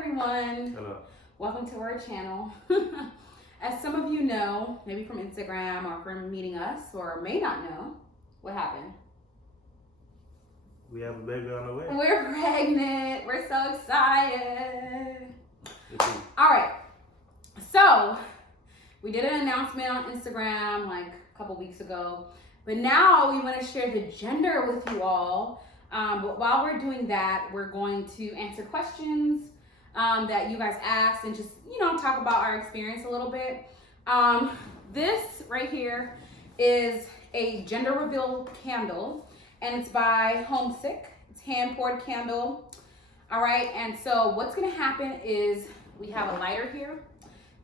everyone. Hello. Welcome to our channel. As some of you know, maybe from Instagram or from meeting us, or may not know, what happened? We have a baby on the way. We're pregnant. We're so excited. All right. So we did an announcement on Instagram like a couple weeks ago, but now we want to share the gender with you all. But while we're doing that, we're going to answer questions that you guys asked and just, talk about our experience a little bit. This right here is a gender reveal candle, and it's by Homesick. It's hand-poured candle. All right, and so what's gonna happen is we have a lighter here.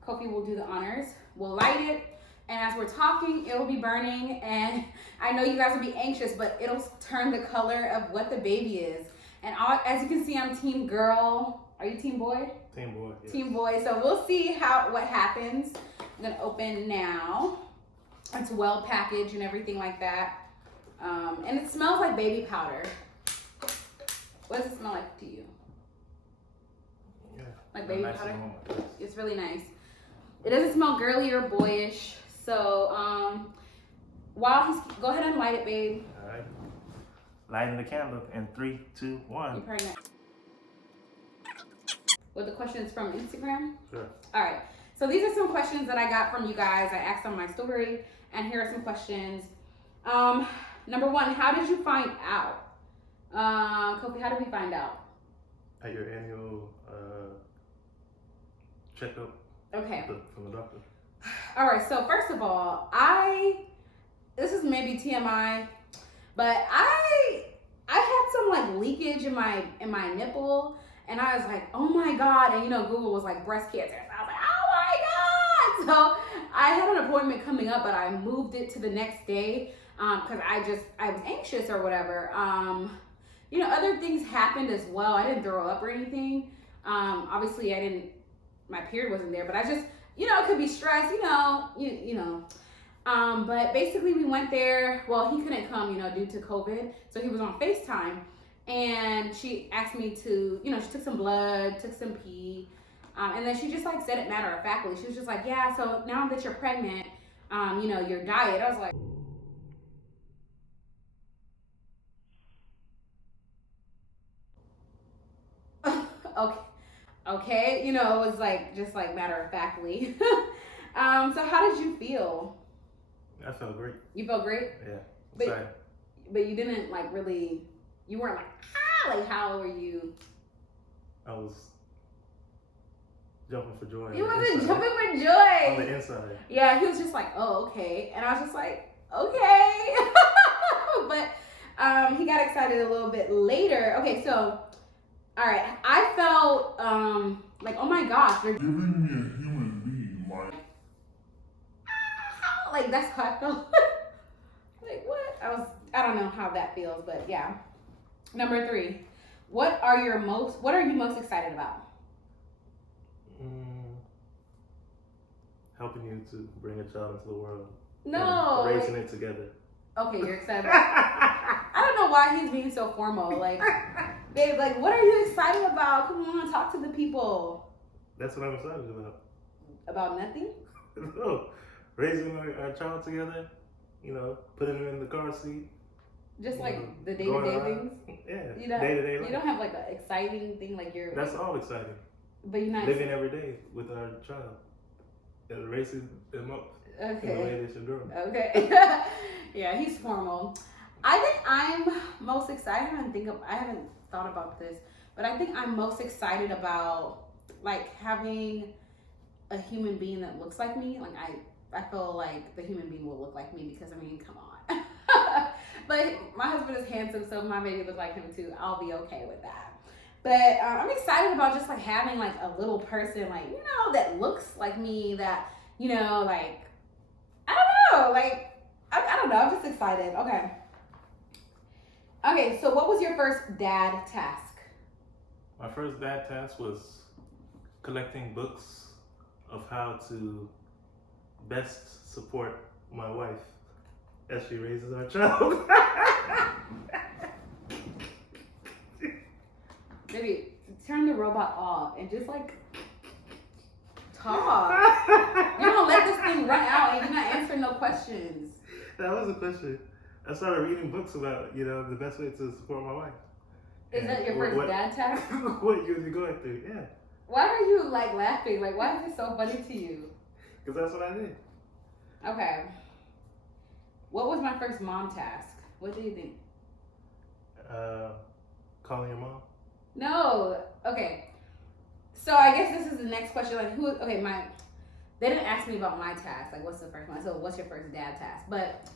Kofi will do the honors. We'll light it, and as we're talking, it will be burning, and I know you guys will be anxious, but it'll turn the color of what the baby is. And as you can see, I'm team girl. Are you team boy? Team boy. Yes. Team boy. So we'll see what happens. I'm gonna open now. It's well packaged and everything like that. And it smells like baby powder. What does it smell like to you? Yeah. Like baby nice powder? aroma. It's really nice. It doesn't smell girly or boyish. So go ahead and light it, babe. All right. Lighting the candle in 3, 2, 1. You're pregnant. With the questions from Instagram? Sure. All right. So these are some questions that I got from you guys. I asked on my story, and here are some questions. Number one, how did you find out? Kofi, how did we find out? At your annual checkup. Okay. From the doctor. All right. So first of all, this is maybe TMI, but I had some like leakage in my nipple, and I was like, oh my God. And Google was like breast cancer. So I was like, oh my God. So I had an appointment coming up, but I moved it to the next day because I was anxious or whatever. Other things happened as well. I didn't throw up or anything. Obviously my period wasn't there, but I just, it could be stress, but basically we went there. Well, he couldn't come, due to COVID. So he was on FaceTime, and she asked me to, she took some blood, took some pee. And then she just like said it matter-of-factly. She was just like, yeah, so now that you're pregnant, your diet. I was like, okay, it was like, just like matter-of-factly. So how did you feel? I felt great. You felt great? Yeah. But you didn't like really, you weren't like how were you? I was jumping for joy. You wasn't jumping for joy. On the inside. Yeah, he was just like, oh, okay. And I was just like, okay. But he got excited a little bit later. Okay, so, all right. I felt like, oh my gosh, they're giving me a human being. Like, that's how I felt. Like, what? I don't know how that feels, but yeah. Number 3, what are you most excited about? Helping you to bring a child into the world. No. Raising it together. Okay, you're excited. I don't know why he's being so formal. Like, babe, like, what are you excited about? Come on, talk to the people. That's what I'm excited about. About nothing? No. Raising our child together, putting him in the car seat. Just like the day-to-day things? Yeah, day-to-day life. You don't have like an exciting thing like you're... That's all exciting. But you're not... Living every day with our child. And raising them up in the way they should grow. Okay. Yeah, he's formal. I think I'm most excited, I haven't thought about this, but I think I'm most excited about like having a human being that looks like me. Like I feel like the human being will look like me because come on. But my husband is handsome, so my baby looks like him too. I'll be okay with that. But I'm excited about just like having like a little person like, that looks like me, that, like, I don't know, like, I don't know. I'm just excited. Okay, so what was your first dad task? My first dad task was collecting books of how to best support my wife as she raises our child. Maybe turn the robot off and just like talk. You don't let this thing run out and you're not answering no questions. That was a question. I started reading books about, the best way to support my wife. Is that your first dad task? What you're going through, yeah. Why are you like laughing? Like, why is it so funny to you? Because that's what I did. Okay. What was my first mom task? What do you think? Calling your mom? No. Okay. So I guess this is the next question. Like, they didn't ask me about my task. Like, what's the first one? So what's your first dad task? But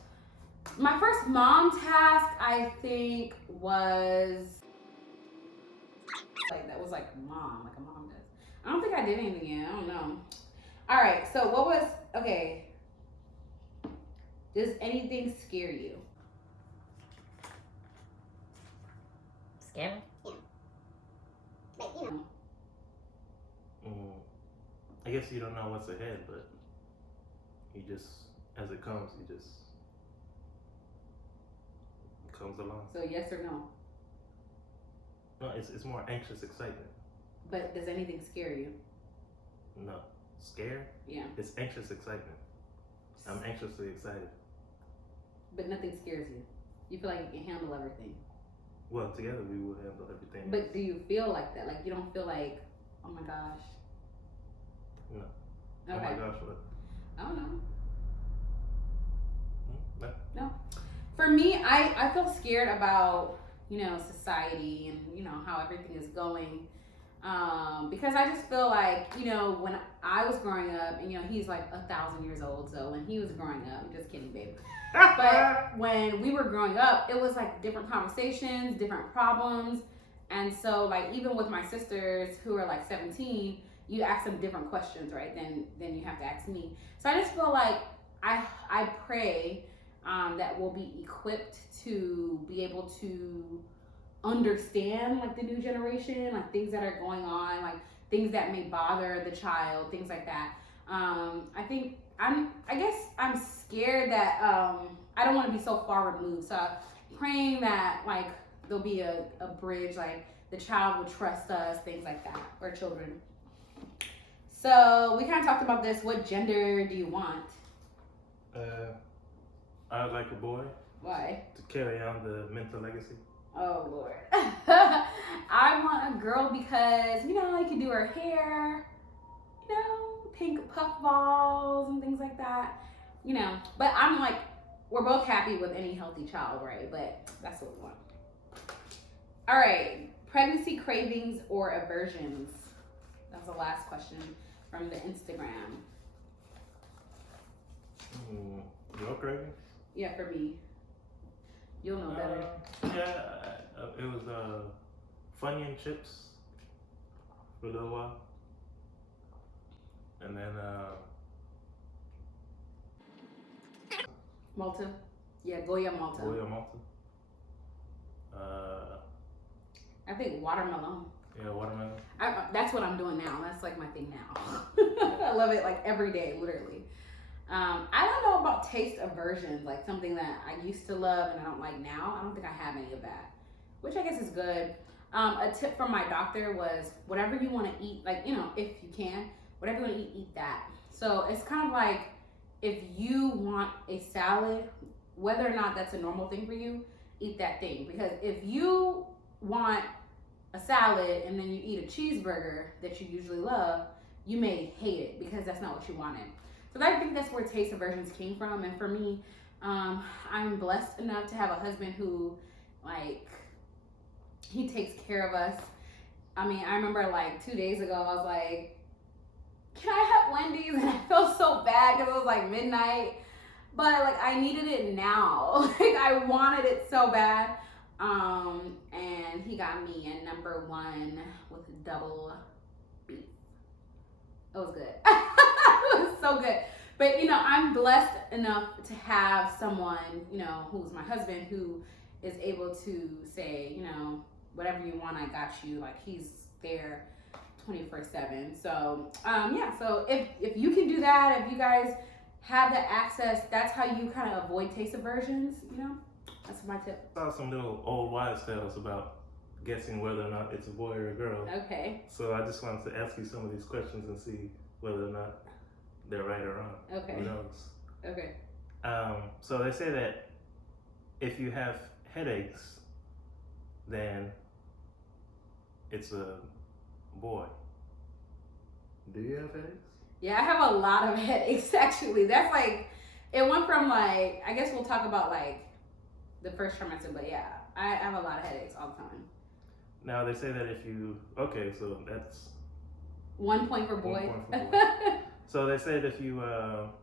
my first mom task, I think, was like, that was like mom, like a mom does. I don't think I did anything yet. I don't know. All right. So what was, okay. Does anything scare you? Scare me? Yeah. But I guess you don't know what's ahead, but you just, as it comes, it comes along. So yes or no? No, it's more anxious excitement. But does anything scare you? No. Scared? Yeah. It's anxious excitement. I'm anxiously excited. But nothing scares you. You feel like you can handle everything. Well, together we will handle everything. But do you feel like that? Like you don't feel like, oh my gosh. No. Okay. Oh my gosh, what? I don't know. No. For me, I feel scared about, society and, how everything is going. Because I just feel like, when I was growing up, and, he's like 1,000 years old. So when he was growing up, I'm just kidding, babe. But when we were growing up, it was like different conversations, different problems. And so like, even with my sisters who are like 17, you ask them different questions, right? Then you have to ask me. So I just feel like I pray that we'll be equipped to be able to understand like the new generation, like things that are going on, like things that may bother the child, things like that. I guess I'm scared that I don't want to be so far removed. So praying that like there'll be a bridge, like the child will trust us, things like that, or children. So we kind of talked about this. What gender do you want? I would like a boy. Why? To carry on the Minta legacy. Oh Lord. I want a girl because, you can do her hair, pink puff balls and things like that, But I'm like, we're both happy with any healthy child, right? But that's what we want. All right. Pregnancy cravings or aversions? That's the last question from the Instagram. No cravings? Yeah, for me. You'll know better. It was Funyun chips for a little while. And then Malta. Yeah, Goya Malta. Goya Malta. I think watermelon. Yeah, watermelon. That's what I'm doing now. That's like my thing now. I love it like every day, literally. I don't know about taste aversions, like something that I used to love and I don't like now. I don't think I have any of that, which I guess is good. A tip from my doctor was whatever you want to eat, like, if you can, whatever you want to eat that. So it's kind of like if you want a salad, whether or not that's a normal thing for you, eat that thing. Because if you want a salad and then you eat a cheeseburger that you usually love, you may hate it because that's not what you wanted. So I think that's where taste aversions came from. And for me, I'm blessed enough to have a husband who, like, he takes care of us. I mean, I remember like 2 days ago, I was like, can I have Wendy's? And I felt so bad because it was like midnight. But like, I needed it now. Like, I wanted it so bad. And he got me a number one with double beef. It was good. It was so good. But, I'm blessed enough to have someone, who's my husband, who is able to say, whatever you want, I got you. Like, he's there 24/7. So, so if you can do that, if you guys have the access, that's how you kind of avoid taste aversions, That's my tip. I saw some little old wives' tales about guessing whether or not it's a boy or a girl. Okay. So I just wanted to ask you some of these questions and see whether or not they're right or wrong. Okay. Who knows? Okay. So they say that if you have headaches, then it's a boy. Do you have headaches? Yeah, I have a lot of headaches actually. That's like, it went from like, I guess we'll talk about like the first trimester, but yeah, I have a lot of headaches all the time. Now they say that if you, okay, so that's 1 point for boy. 1 point for boy. So they said if you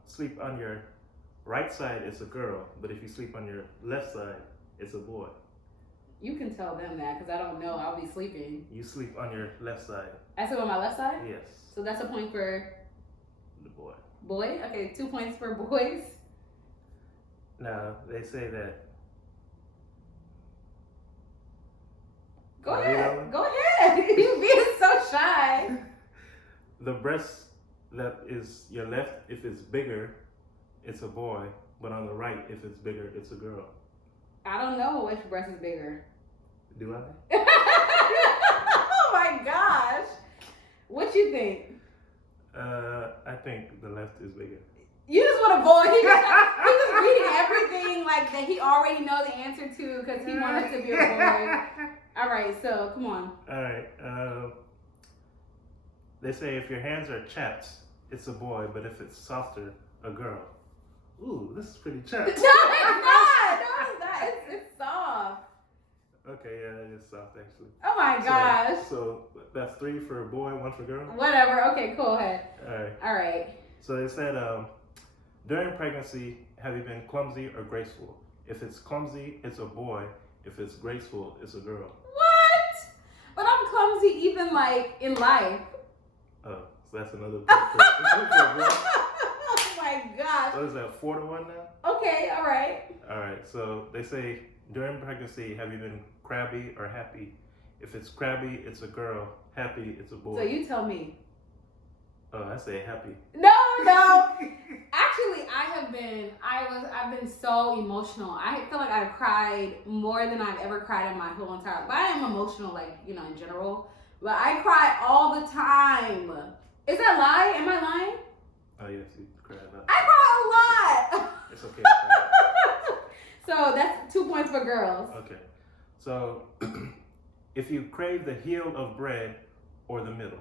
sleep on your right side, it's a girl, but if you sleep on your left side, it's a boy. You can tell them that because I don't know. I'll be sleeping. You sleep on your left side. I sleep on my left side? Yes. So that's a point for The boy. boy? Okay, 2 points for boys. Now they say that. Go ahead. Go ahead. You being so shy. The breast that is your left, if it's bigger, it's a boy, but on the right, if it's bigger, it's a girl. I don't know which breast is bigger. Do I? Oh my gosh. What you think? I think the left is bigger. You just want a boy. He was reading everything like that he already know the answer to because he wanted to be a boy. All right, so come on. All right. They say if your hands are chapped, it's a boy, but if it's softer, a girl. Ooh, this is pretty chapped. No, it's not. No, it's not. It's soft. Okay, yeah, it is soft actually. Oh my gosh. So that's 3 for a boy, 1 for a girl? Whatever. Okay, cool. Ahead. Alright. All right. So they said, during pregnancy, have you been clumsy or graceful? If it's clumsy, it's a boy. If it's graceful, it's a girl. What? But I'm clumsy even like in life. Oh, so that's another point for a girl. Oh my gosh. So is that 4-1 now? Okay, all right. Alright, so they say, during pregnancy, have you been crabby or happy? If it's crabby, it's a girl. Happy, it's a boy. So you tell me. Oh, I say happy. No. Actually, I've been so emotional. I feel like I've cried more than I've ever cried in my whole entire life. But I am emotional, like, you know, in general. But I cry all the time. Is that lie? Am I lying? Oh, yes, you cry a lot. I cry a lot. It's okay. So that's 2 points for girls. Okay. So if you crave the heel of bread or the middle.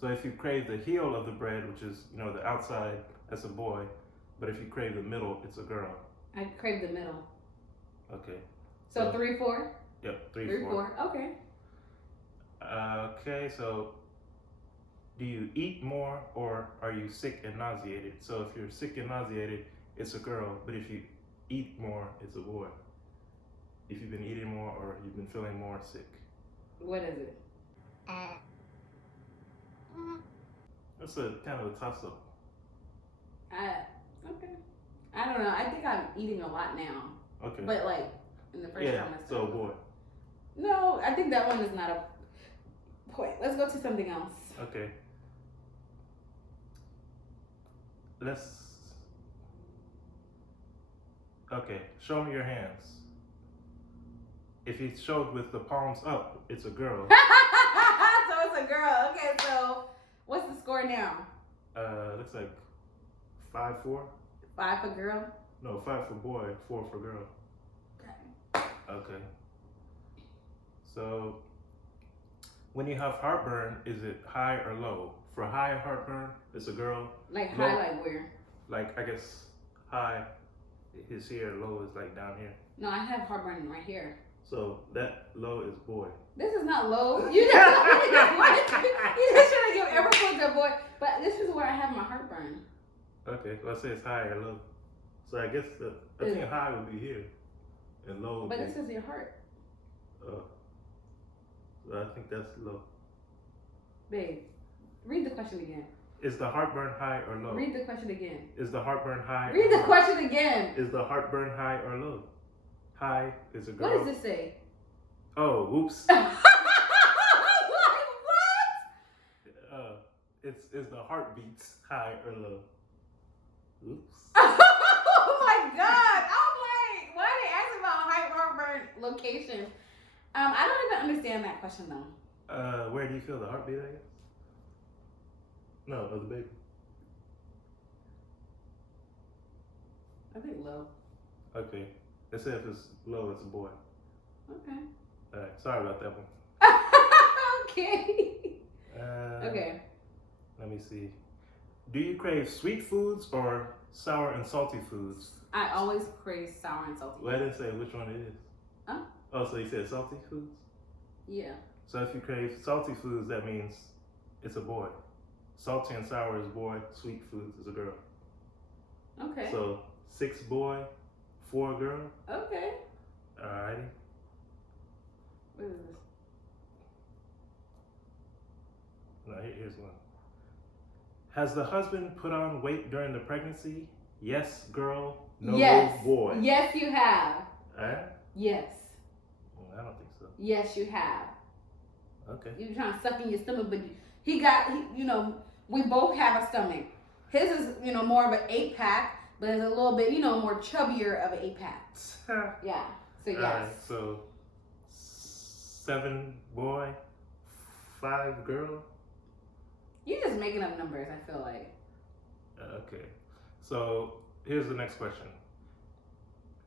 So if you crave the heel of the bread, which is, you know, the outside, that's a boy. But if you crave the middle, it's a girl. I crave the middle. Okay. So 3, 4? Yep, 3, 3, 4. 4. Okay. Okay, so do you eat more or are you sick and nauseated? So if you're sick and nauseated, it's a girl. But if you eat more, it's a boy. If you've been eating more or you've been feeling more sick. What is it? That's a kind of a toss-up. Okay. I don't know. I think I'm eating a lot now. Okay. But like in the first trimester. So a boy. No, I think that one is not a point. Let's go to something else. Okay. Okay, show me your hands. If you showed with the palms up, it's a girl. So it's a girl. Okay, so what's the score now? Looks like 5-4. 5 for girl? No, 5 for boy, 4 for girl. Okay. Okay. So, when you have heartburn, is it high or low? For high heartburn, it's a girl. Like Low, high, like where? like, I guess high is here, low is like down here. No, I have heartburn right here. So that low is boy. This is not low. You just trying to give everyone to a boy. But this is where I have my heartburn. Okay, let's say it's high or low. So I guess I think high would be here, and low would But be. this is your heart. So I think that's low. Babe, read the question again. Is the heartburn high or low? Read the question again. Is the heartburn high? Read or the low? question again. Is the heartburn high or low? High is a girl. What does this say? Oh, whoops. Like, what? Is the heartbeats high or low? Oops. Oh my god! I'm like, why are they asking about heartburn location? I don't even understand that question though. Where do you feel the heartbeat, I guess? No, of the baby. I think low. Okay. They say if it's low, it's a boy. Okay. Alright, sorry about that one. Okay. Okay. Let me see. Do you crave sweet foods or sour and salty foods? I always crave sour and salty. Well, I didn't say which one it is. Huh? Oh, so you said salty foods? Yeah. So if you crave salty foods, that means it's a boy. Salty and sour is boy, sweet foods is a girl. Okay. So 6 boy, 4 girl. Okay. Alrighty. What is this? No, here's one. Has the husband put on weight during the pregnancy? Yes, girl. No, Yes. boy. Yes, you have. Alright? Yes. I don't think so. Yes, you have. Okay. You were trying to suck in your stomach, but we both have a stomach. His is, more of an 8-pack, but it's a little bit, more chubbier of an 8-pack. Yeah. So yes. Alright, so 7 boy, 5 girl. You're just making up numbers, I feel like. Okay. So here's the next question.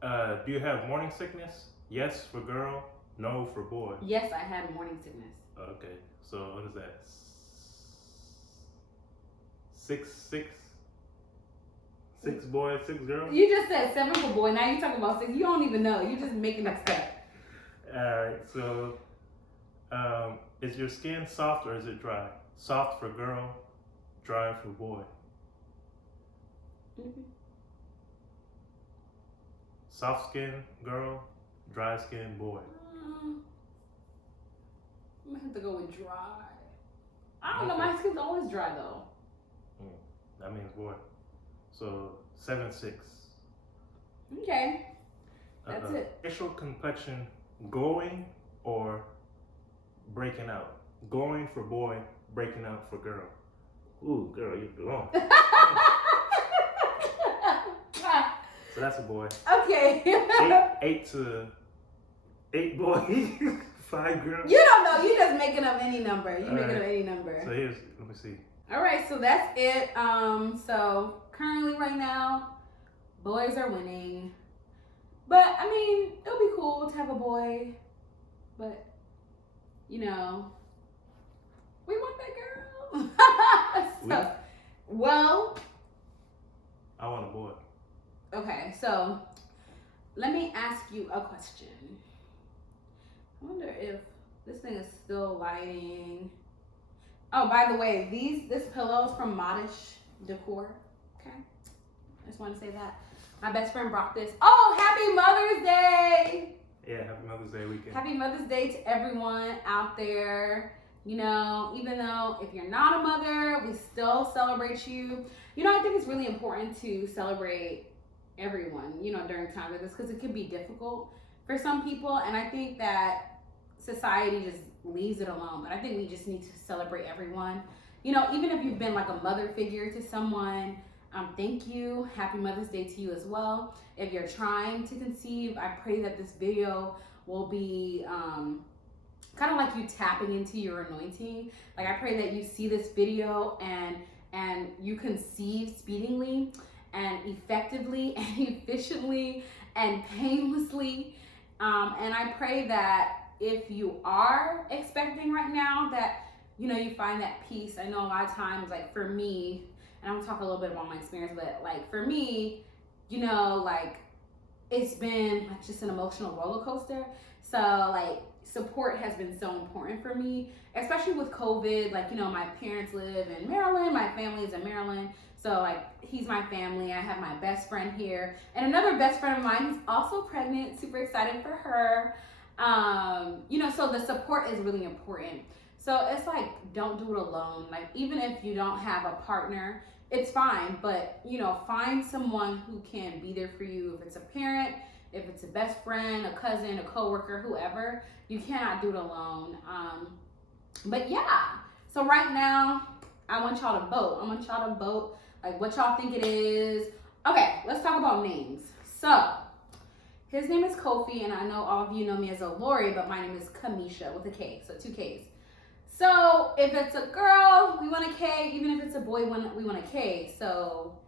Do you have morning sickness? Yes for girl, no for boy. Yes, I had morning sickness. Okay. So what is that? 6 boy, 6 girl? You just said 7 for boy. Now you're talking about 6. You don't even know. You're just making up stuff. Alright, so is your skin soft or is it dry? Soft for girl, dry for boy. Mm-hmm. Soft skin girl, dry skin boy. I'm gonna have to go with dry. I don't know. My skin's always dry though. That means boy. So 7 6. Okay. That's it. Facial complexion, glowing or breaking out? Glowing for boy, breaking out for girl. Ooh, girl, you're glowing. So that's a boy. Okay. 8 boy, 5 girl. You don't know. You're just making up any number. You're making Alright. up any number. So let me see. All right, so that's it. So currently right now, boys are winning. But I mean, it'll be cool to have a boy. But we want that girl. Well, I want a boy. okay, so let me ask you a question. I wonder if this thing is still lighting. Oh, by the way, this pillow is from Modish Decor. Okay, I just want to say that. My best friend brought this. Oh, happy Mother's Day! Yeah, happy Mother's Day weekend. Happy Mother's Day to everyone out there. Even though if you're not a mother, we still celebrate you. I think it's really important to celebrate everyone, during times like this, because it can be difficult for some people. And I think that society just leaves it alone. But I think we just need to celebrate everyone. Even if you've been like a mother figure to someone, thank you. Happy Mother's Day to you as well. If you're trying to conceive, I pray that this video will be kind of like you tapping into your anointing. Like I pray that you see this video and you conceive speedily and effectively and efficiently and painlessly. And I pray that if you are expecting right now, that you find that peace. I know a lot of times, like for me, and I'm gonna talk a little bit about my experience, but like for me, like it's been like just an emotional roller coaster. So like support has been so important for me, especially with COVID. Like, my parents live in Maryland, my family is in Maryland. So like he's my family. I have my best friend here. And another best friend of mine who's also pregnant, super excited for her. So the support is really important. So it's like, don't do it alone. Like even if you don't have a partner, it's fine. But, find someone who can be there for you. If it's a parent, if it's a best friend, a cousin, a coworker, whoever, you cannot do it alone. But yeah, so right now, I want y'all to vote. Like what y'all think it is. Okay, let's talk about names. So, His name is Kofi, and I know all of you know me as Lori, but my name is Kamisha with a K, so 2 Ks. So if it's a girl, we want a K. Even if it's a boy, we want a K. So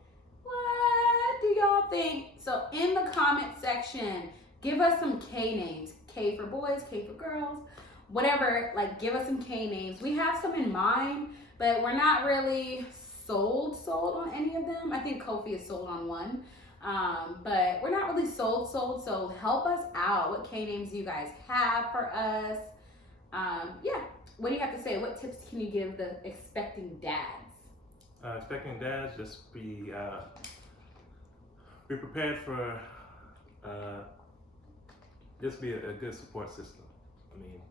what do y'all think? So in the comment section, give us some K names. K for boys, K for girls, whatever. Like, give us some K names. We have some in mind, but we're not really sold on any of them. I think Kofi is sold on one. But we're not really sold, so help us out. What K names do you guys have for us? Yeah, what do you have to say? What tips can you give the expecting dads? Expecting dads, just be prepared for, just be a good support system. I mean,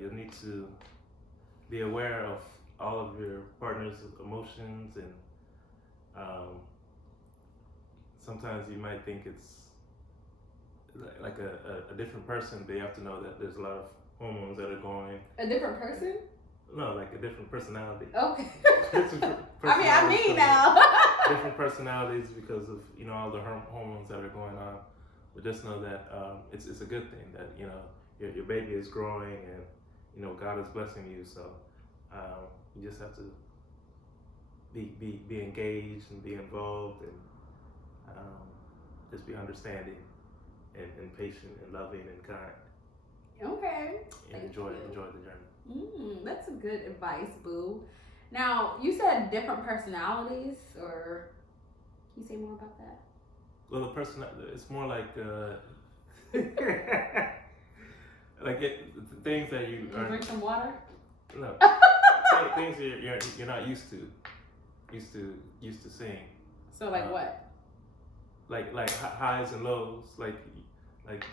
you'll need to be aware of all of your partner's emotions, and sometimes you might think it's like a different person, but you have to know that there's a lot of hormones that are going. A different person? No, like a different personality. Okay. I I mean now. Different personalities because of, you know, all the hormones that are going on. But just know that it's a good thing that, you know, your baby is growing, and, you know, God is blessing you. So you just have to be engaged and be involved, and just be understanding and patient and loving and kind. Okay. And enjoy the journey. That's a good advice, boo. Now, you said different personalities, or can you say more about that? Well, the person, it's more like things that you drink some water. No, things you're not used to seeing. So like what? Like highs and lows. Like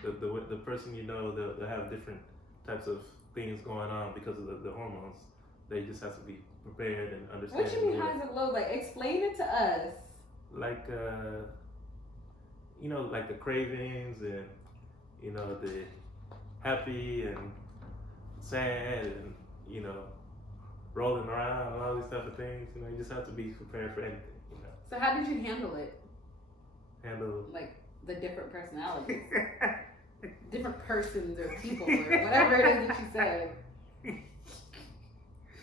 the person, you know, they'll have different types of things going on because of the hormones. They just have to be prepared and understand. What you mean highs and lows? Like, explain it to us. Like you know, like the cravings, and, you know, the happy and sad, and, you know, rolling around and all these type of things. You know, you just have to be prepared for anything. You know. So how did you handle it? Handle like the different personalities, different persons or people or whatever it is that you said.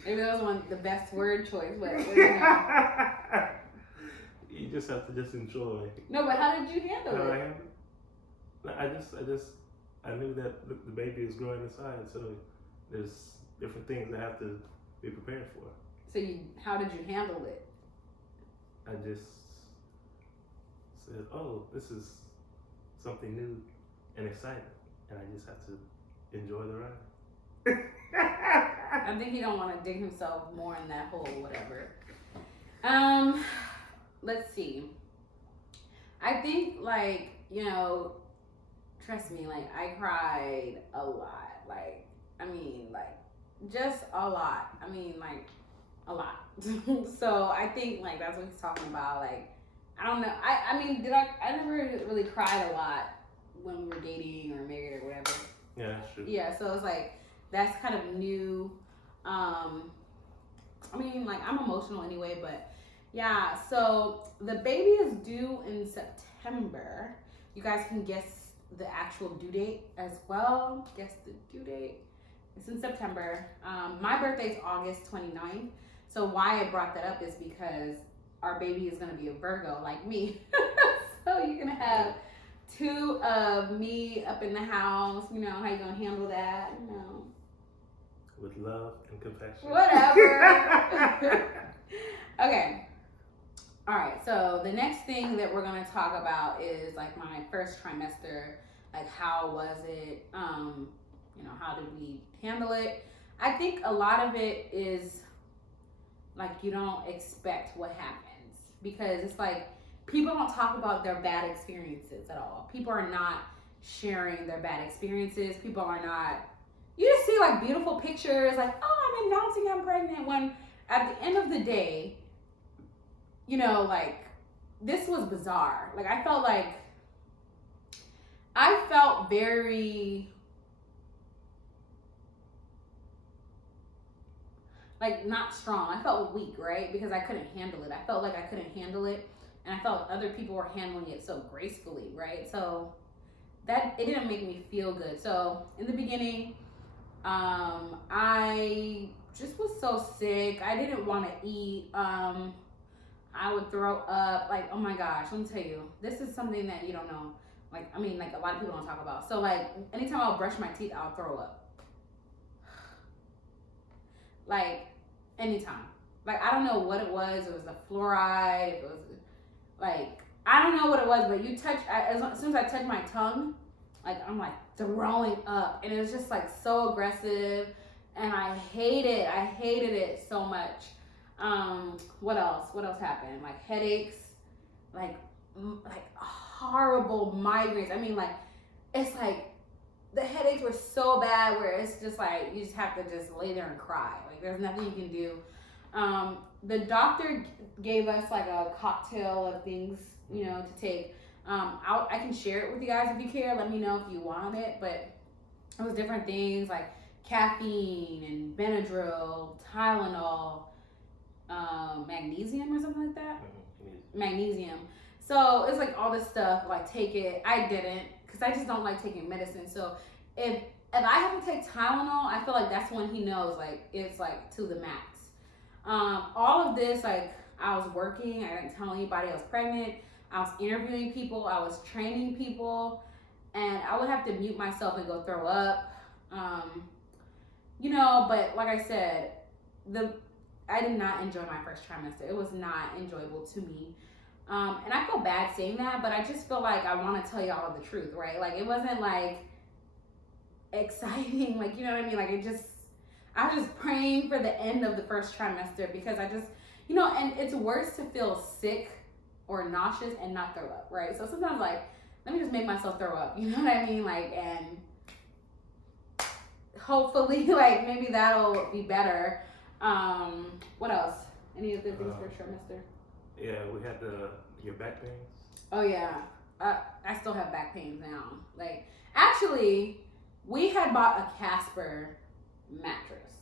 Maybe that was the best word choice. But you know. You just have to just enjoy. No, but how did you handle How it? I handled it? I knew that the baby is growing inside, so there's different things I have to be prepared for. So how did you handle it? I just said, oh, this is something new and exciting, and I just have to enjoy the ride. I think he don't want to dig himself more in that hole, whatever. Let's see. I think, like, you know, trust me, like, I cried a lot. Like, I mean, like, just a lot. I mean, like, a lot. So I think, like, that's what he's talking about. Like, I don't know. I mean, I never really cried a lot when we were dating or married or whatever. Yeah, that's true. Yeah, so it's like, that's kind of new. I mean, like, I'm emotional anyway, but yeah. So the baby is due in September. You guys can guess the actual due date as well. Guess the due date. It's in September. My birthday is August 29th. So why I brought that up is because our baby is going to be a Virgo like me. So you're going to have two of me up in the house. You know, how you going to handle that? You know. With love and compassion. Whatever. Okay. All right. So the next thing that we're going to talk about is, like, my first trimester. Like, how was it? You know, how did we handle it? I think a lot of it is, like, you don't expect what happens, because it's like people don't talk about their bad experiences at all. People are not sharing their bad experiences. People are not, you just see, like, beautiful pictures, like, oh, I'm announcing I'm pregnant, when at the end of the day, you know, like, this was bizarre. Like, I felt very, like, not strong. I felt weak, right? Because I couldn't handle it. I felt like I couldn't handle it. And I felt other people were handling it so gracefully, right? So that it didn't make me feel good. So in the beginning, I just was so sick. I didn't want to eat. I would throw up. Like, oh my gosh, let me tell you, this is something that you don't know. Like, I mean, like a lot of people don't talk about. So like, anytime I'll brush my teeth, I'll throw up. Like, anytime. Like, I don't know what it was. It was the fluoride. It was like, I don't know what it was, but you touch, as soon as I touch my tongue, like, I'm like throwing up. And it was just like so aggressive. And I hate it. I hated it so much. What else? What else happened? Like headaches, like horrible migraines. I mean, like, it's like the headaches were so bad where it's just like, you just have to just lay there and cry. Like, there's nothing you can do. The doctor gave us like a cocktail of things, you know, to take. I can share it with you guys if you care. Let me know if you want it. But it was different things like caffeine and Benadryl, Tylenol, magnesium or something like that. Magnesium. So it's like all this stuff. Like, take it. I didn't, because I just don't like taking medicine. So if I have to take Tylenol, I feel like that's when he knows, like, it's like to the max. All of this, like, I was working. I didn't tell anybody I was pregnant. I was interviewing people. I was training people, and I would have to mute myself and go throw up. You know, but like I said, I did not enjoy my first trimester. It was not enjoyable to me. And I feel bad saying that, but I just feel like I want to tell y'all the truth, right? Like, it wasn't like exciting, like, you know what I mean? Like, I was just praying for the end of the first trimester, because I just, you know, and it's worse to feel sick or nauseous and not throw up, right? So sometimes, like, let me just make myself throw up, you know what I mean? Like, and hopefully, like, maybe that'll be better. What else? Any other things for trimester? Yeah, we had your back pains. Oh yeah, I still have back pains now. Like, actually, we had bought a Casper mattress.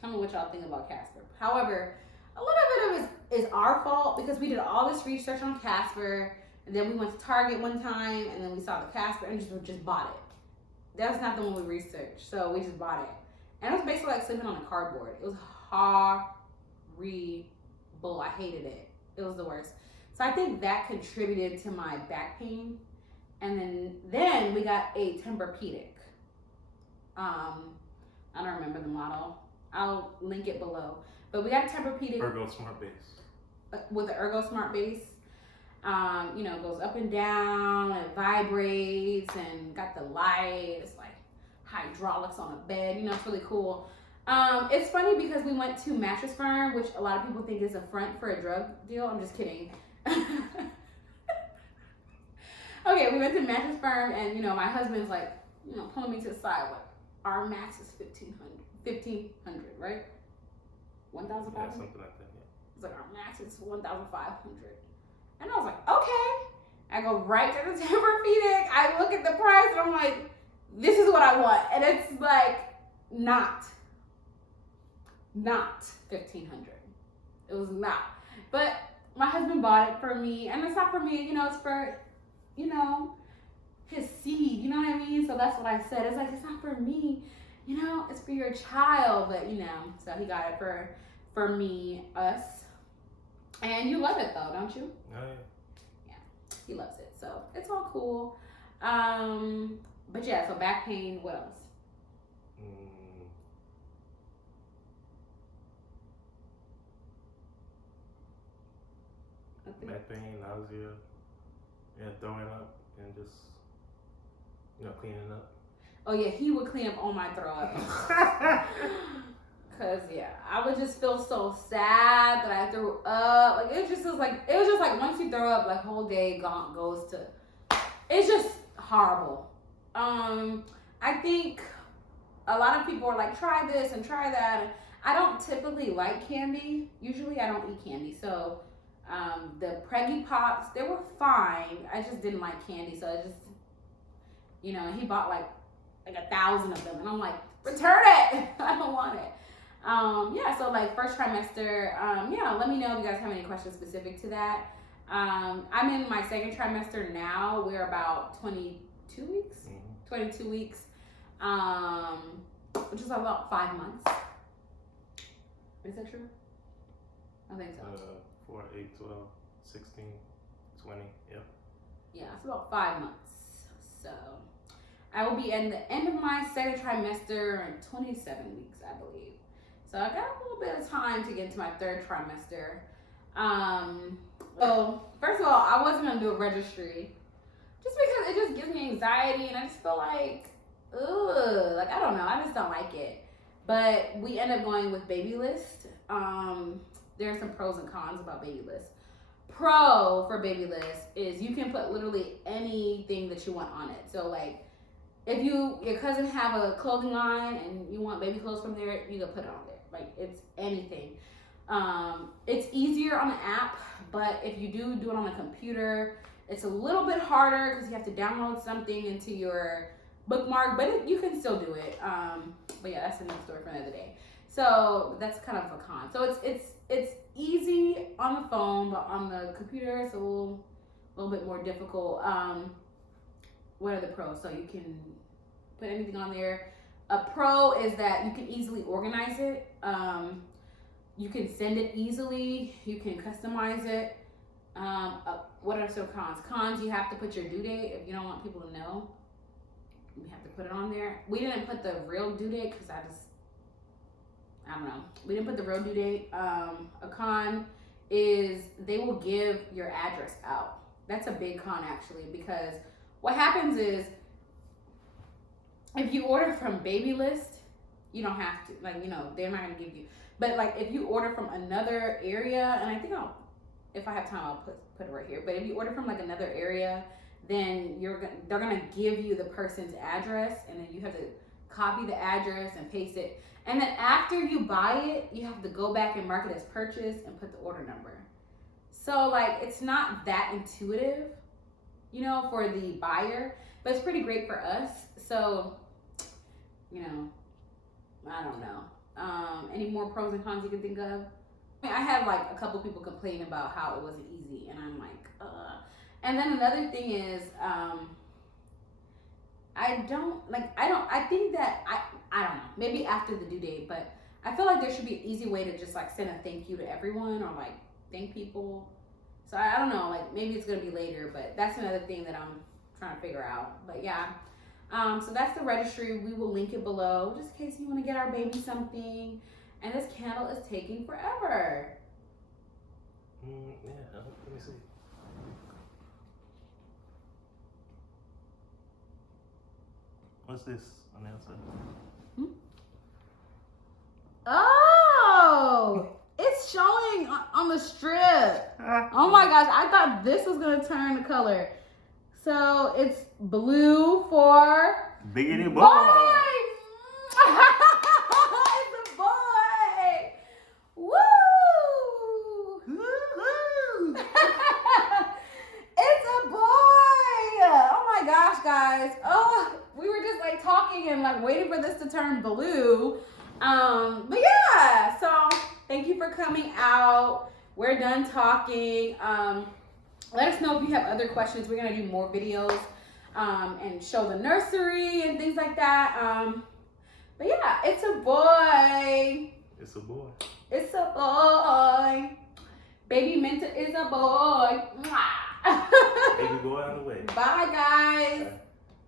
Tell me what y'all think about Casper. However, a little bit of it is our fault, because we did all this research on Casper, and then we went to Target one time, and then we saw the Casper and just bought it. That's not the one we researched, so we just bought it. And it was basically like sleeping on a cardboard. It was horrible. I hated it. It was the worst. So I think that contributed to my back pain. And then we got a Tempur-Pedic. I don't remember the model. I'll link it below. But we got a Tempur-Pedic. Ergo Smart Base. With the Ergo Smart Base. You know, it goes up and down, it vibrates, and got the light. It's like hydraulics on a bed. You know, it's really cool. It's funny because we went to Mattress Firm, which a lot of people think is a front for a drug deal. I'm just kidding. Okay, we went to Mattress Firm, and, you know, my husband's like, you know, pulling me to the side, like, our max is $1,500, right? 1,500? Yeah, something like that, yeah. It's like, our max is 1,500. And I was like, okay. I go right to the Tempur-Pedic. I look at the price, and I'm like, this is what I want. And it's like, not $1,500. It was not. But my husband bought it for me, and it's not for me, you know, it's for, you know, his seed, you know what I mean? So that's what I said. It's like, it's not for me, you know, it's for your child. But, you know, so he got it for me, us. And you love it though, don't you? Oh yeah. Yeah, he loves it. So it's all cool. But yeah, so back pain, what else? Back pain, nausea, and throwing up, and just, you know, cleaning up. Oh yeah, he would clean up all my throw up. Cause yeah, I would just feel so sad that I threw up. Like, it was just like once you throw up, like, whole day goes to, it's just horrible. I think a lot of people are like, try this and try that. I don't typically like candy. Usually I don't eat candy. So the Preggy Pops, they were fine. I just didn't like candy. So I just, you know, he bought like 1,000 of them. And I'm like, return it. I don't want it. Yeah, so like first trimester, yeah, let me know if you guys have any questions specific to that. I'm in my second trimester now. We're about 22 weeks. 22 weeks. Which is about 5 months. Is that true? I think so. 4, 8, 12, 16, 20, yep. Yeah, it's about 5 months. So I will be in the end of my second trimester in 27 weeks, I believe. So I got a little bit of time to get into my third trimester. So first of all, I wasn't gonna do a registry just because it just gives me anxiety and I just feel like, ugh, like I don't know, I just don't like it. But we end up going with Babylist. There are some pros and cons about Babylist. Pro for Babylist is you can put literally anything that you want on it. So like if your cousin have a clothing line and you want baby clothes from there, you can put it on there. Like it's anything. It's easier on the app, but if you do it on a computer, it's a little bit harder because you have to download something into your bookmark, but you can still do it. But yeah, that's another story for another day. So that's kind of a con. So it's easy on the phone, but on the computer it's a little bit more difficult. What are the pros? So you can put anything on there. A pro is that you can easily organize it. You can send it easily. You can customize it. What are some cons? Cons, you have to put your due date if you don't want people to know. You have to put it on there. We didn't put the real due date because I don't know. We didn't put the real due date. A con is they will give your address out. That's a big con actually, because what happens is if you order from Babylist, you don't have to, like, you know, they're not gonna give you. But like if you order from another area, and I think if I have time, I'll put it right here. But if you order from like another area, then they're gonna give you the person's address, and then you have to copy the address and paste it. And then after you buy it, you have to go back and mark it as purchased and put the order number. So like it's not that intuitive, you know, for the buyer, but it's pretty great for us. So, you know, I don't know. Any more pros and cons you can think of? I mean, I had like a couple people complain about how it wasn't easy, and I'm like, And then another thing is, I don't know, maybe after the due date, but I feel like there should be an easy way to just like send a thank you to everyone or like thank people. So I don't know, like maybe it's gonna be later, but that's another thing that I'm trying to figure out. But yeah, so that's the registry. We will link it below just in case you want to get our baby something. And this candle is taking forever. Yeah, let me see. What's this on the outside? Oh, it's showing on the strip. Oh my gosh, I thought this was gonna turn the color. So it's blue for Biggity boy. It's a boy. Woo! Woo-hoo. It's a boy. Oh my gosh, guys. Oh, we were just like talking and like waiting for this to turn blue. But yeah, so thank you for coming out. We're done talking. Let us know if you have other questions. We're gonna do more videos and show the nursery and things like that. But yeah, it's a boy. It's a boy. It's a boy. Baby Minta is a boy. Baby boy on the way. Bye, guys. Bye.